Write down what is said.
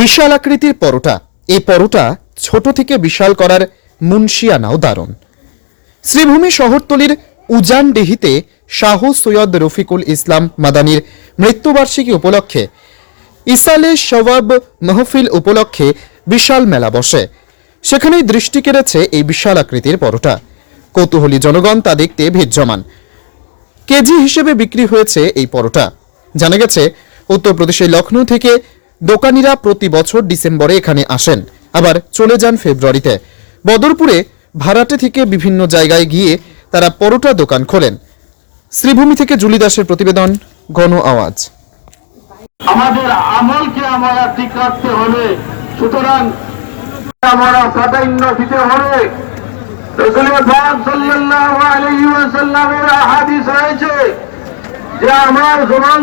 বিশাল আকৃতির পরোটা। এই পরোটা ছোট থেকে বিশাল করার মুন্সিয়ানাও দারুণ। শ্রীভূমি শহরতলির উজানডিহিতে শাহ সৈয়দ রফিকুল ইসলাম মাদানির মৃত্যুবার্ষিকী উপলক্ষে ইসালে শওয়াব মাহফিল উপলক্ষে বিশাল মেলা বসে। সেখানেই দৃষ্টি কেড়েছে এই বিশাল আকৃতির পরোটা। কৌতূহলী জনগণ তা দেখতে ভিড় জমান। কেজি হিসেবে বিক্রি হয়েছে এই পরোটা। জানা গেছে, উত্তরপ্রদেশের লখনৌ থেকে দোকানিরা প্রতি বছর ডিসেম্বরে এখানে আসেন, আবার চলে যান ফেব্রুয়ারিতে। বদরপুরে ভাড়াটে থেকে বিভিন্ন জায়গায় গিয়ে তারা পরোটা দোকান খোলেন। শ্রীভূমি থেকে জুলি দাসের প্রতিবেদন, গণ আওয়াজ। আমাদের আমলকে আমরা ঠিক রাখতে হলে, সুতরাং আমরা প্রাধান্য দিতে হবে। রাসূল পাক সাল্লাল্লাহু আলাইহি ওয়াসাল্লামের হাদিস রয়েছে যে আমার জবান